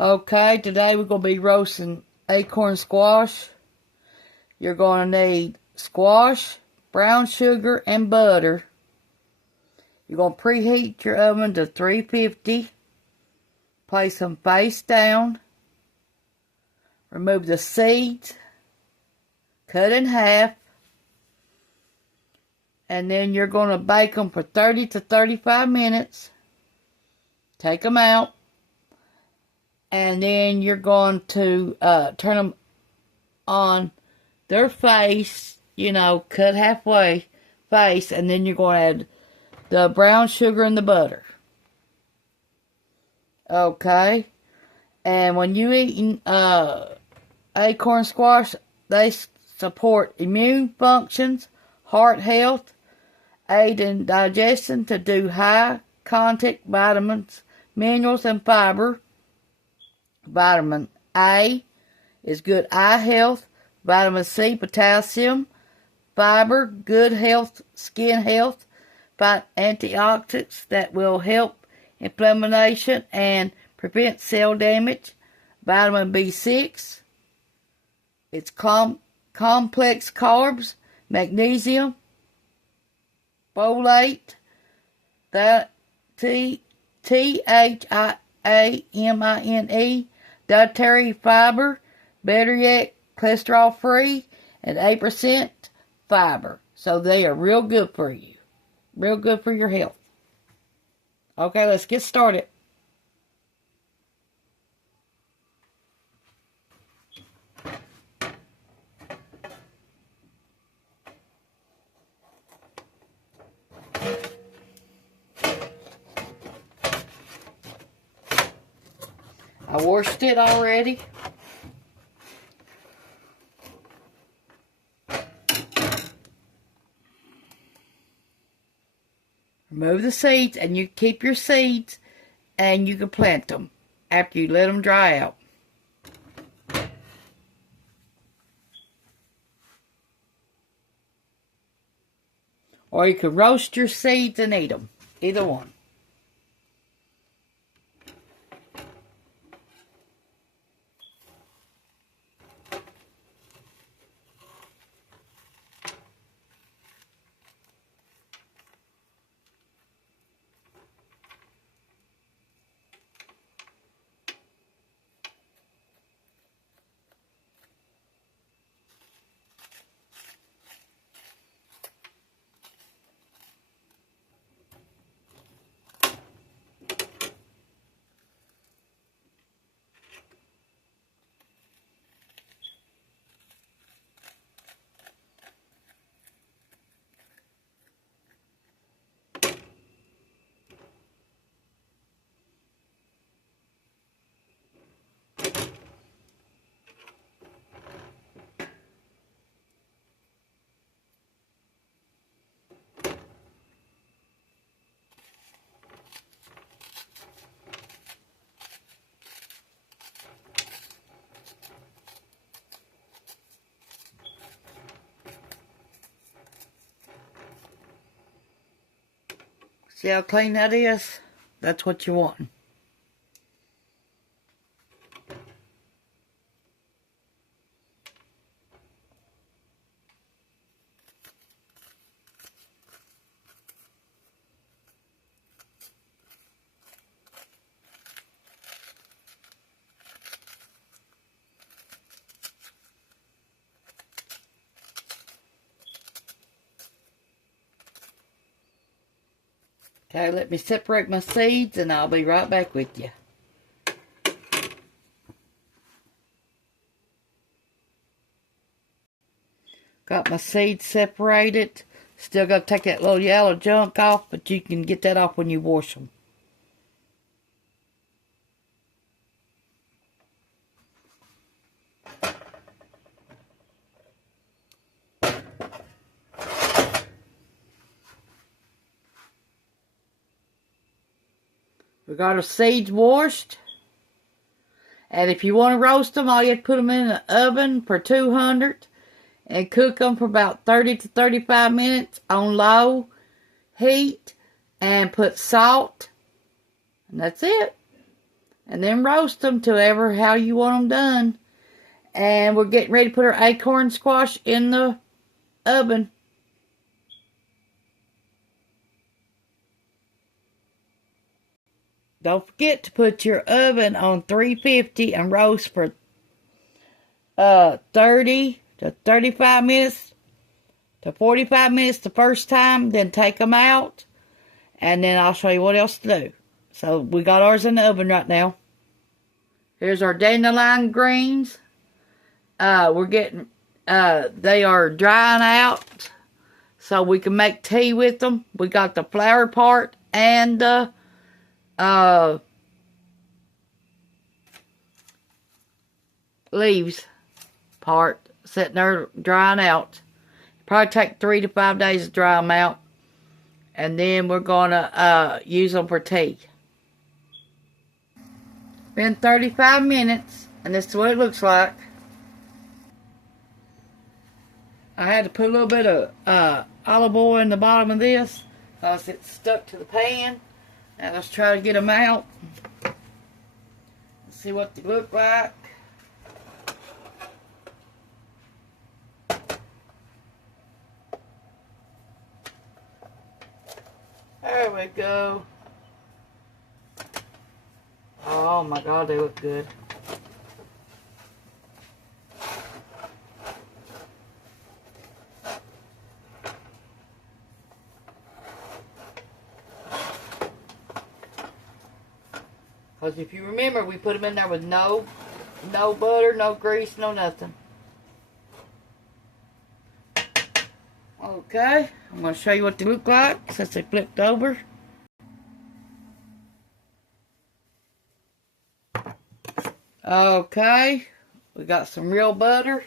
Okay, today we're going to be roasting acorn squash. You're going to need squash, brown sugar, and butter. You're going to preheat your oven to 350. Place them face down. Remove the seeds. Cut in half. And then you're going to bake them for 30 to 35 minutes. Take them out. And then you're going to turn them on their face, cut halfway face. And then you're going to add the brown sugar and the butter. Okay. And when you eating acorn squash, they support immune functions, heart health, aid in digestion to do high content vitamins, minerals, and fiber. Vitamin A is good eye health. Vitamin C, potassium, fiber, good health, skin health, antioxidants that will help inflammation and prevent cell damage. Vitamin B6, it's complex carbs, magnesium, folate, thiamine, dietary fiber, better yet, cholesterol free, and 8% fiber. So they are real good for you. Real good for your health. Okay, let's get started. I washed it already. Remove the seeds, and you keep your seeds, and you can plant them after you let them dry out. Or you can roast your seeds and eat them. Either one. See how clean that is? That's what you want. Okay, let me separate my seeds and I'll be right back with you. Got my seeds separated. Still got to take that little yellow junk off, but you can get that off when you wash them. We got our seeds washed. And if you want to roast them, all you have to put them in the oven for 200 and cook them for about 30 to 35 minutes on low heat and put salt. And that's it. and then roast them to ever how you want them done. And we're getting ready to put our acorn squash in the oven. Don't forget to put your oven on 350 and roast for 30 to 35 minutes to 45 minutes the first time. Then take them out, and then I'll show you what else to do. So we got ours in the oven right now. Here's our dandelion greens. We're getting, they are drying out so we can make tea with them. We got the flower part and the leaves part sitting there drying out. Probably take 3 to 5 days to dry them out. And then we're going to use them for tea. Been 35 minutes, and this is what it looks like. I had to put a little bit of olive oil in the bottom of this because it's stuck to the pan. Now let's try to get them out. Let's see what they look like. There we go. Oh my God, they look good. Because if you remember, we put them in there with no butter, no grease, no nothing. Okay, I'm going to show you what they look like since they flipped over. Okay, we got some real butter.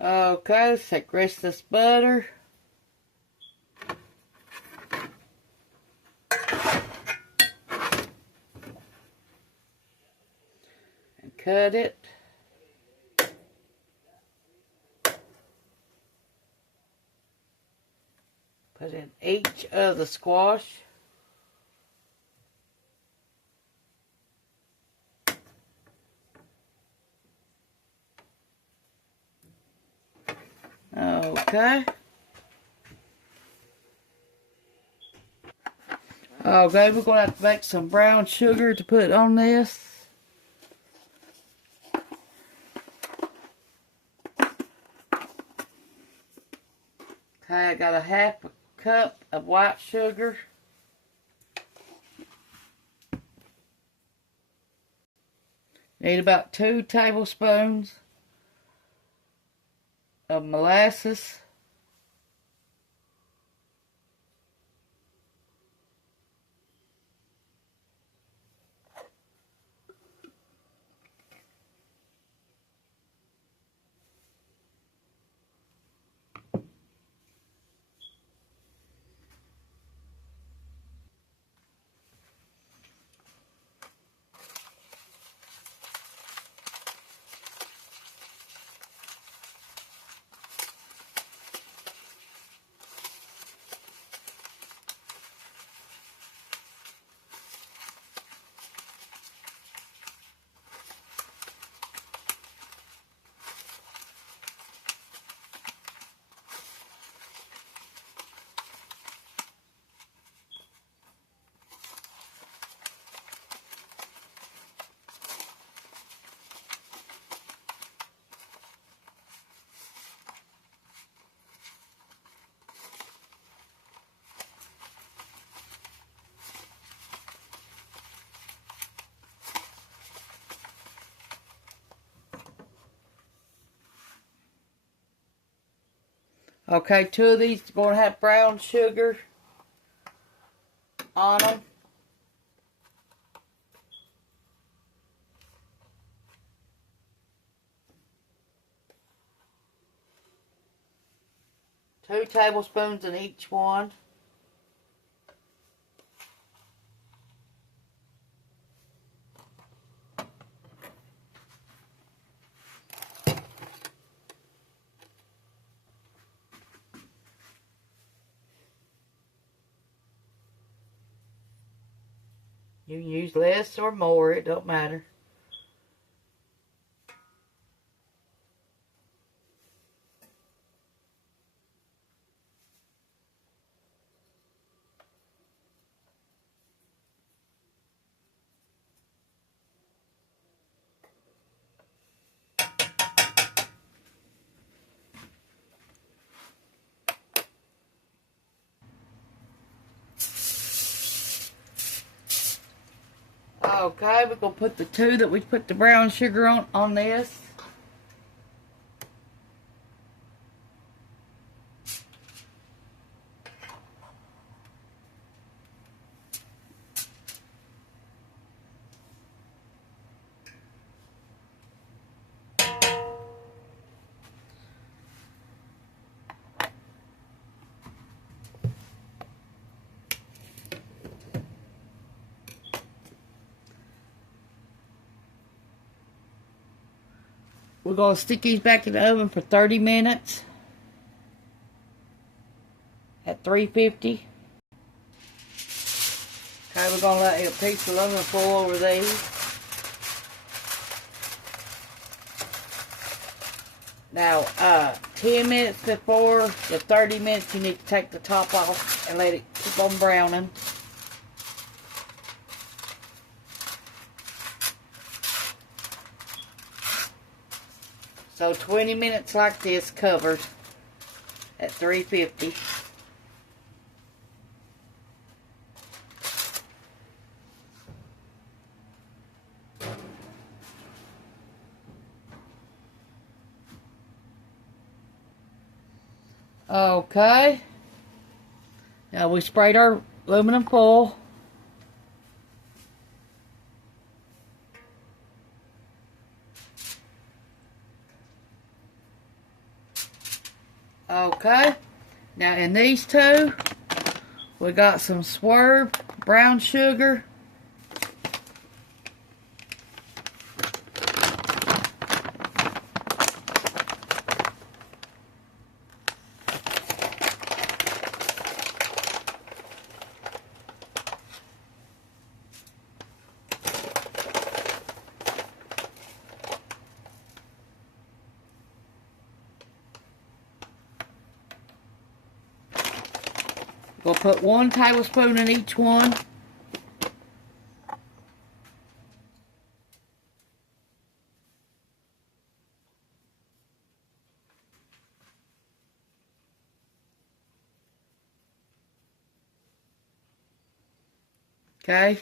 Okay, let's take the rest of this butter. And cut it. Put in each of the squash. Okay. Okay, we're going to have to make some brown sugar to put on this. Okay, I got a half a cup of white sugar. Need about 2 tablespoons of molasses. Okay, 2 of these are going to have brown sugar on them. Two tablespoons in each one. You can use less or more, it don't matter. Okay, we're going to put the 2 that we put the brown sugar on this. We're going to stick these back in the oven for 30 minutes at 350. Okay, we're going to let a piece of aluminum foil over these. Now, 10 minutes before the 30 minutes, you need to take the top off and let it keep on browning. So 20 minutes like this covered at 350. Okay. Now we sprayed our aluminum foil. Okay. Now in these 2, we got some Swerve brown sugar. We'll put 1 tablespoon in each one. Okay.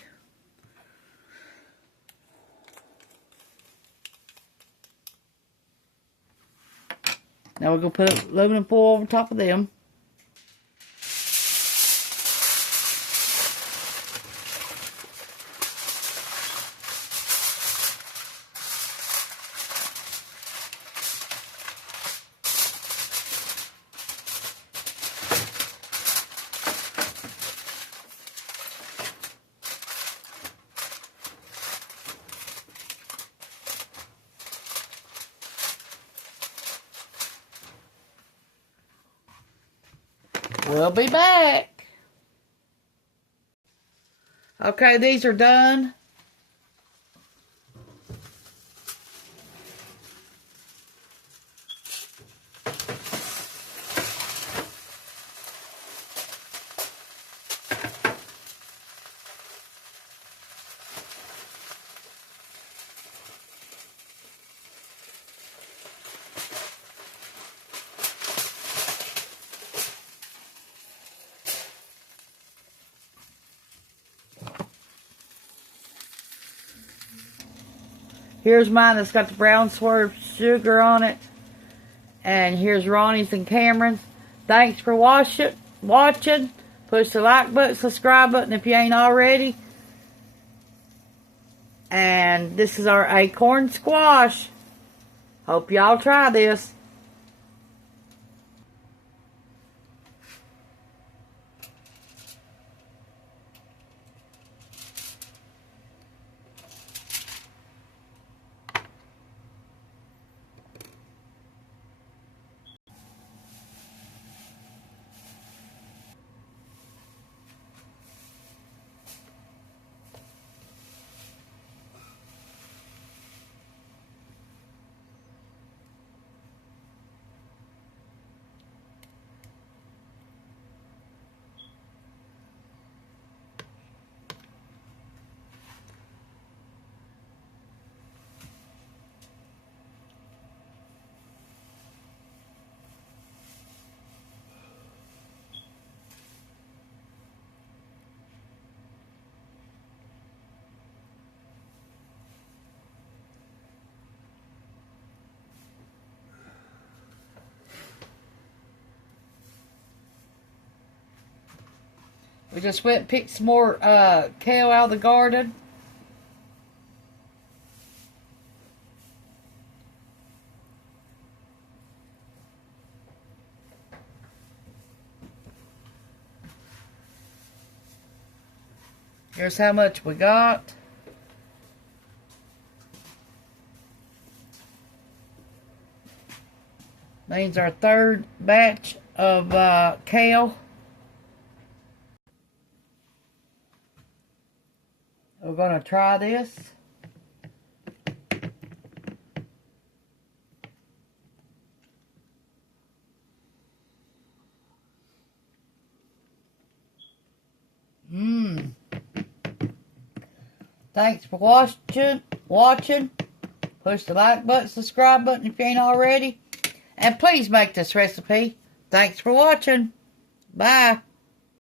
Now we're going to put aluminum foil over top of them. We'll be back. Okay, these are done. Here's mine that's got the brown Swerve sugar on it. And here's Ronnie's and Cameron's. Thanks for watching. Push the like button, subscribe button if you ain't already. And this is our acorn squash. Hope y'all try this. We just went and picked some more kale out of the garden. Here's how much we got. Means our third batch of kale. We're going to try this. Thanks for watching. Push the like button, subscribe button if you ain't already. And please make this recipe. Thanks for watching. Bye.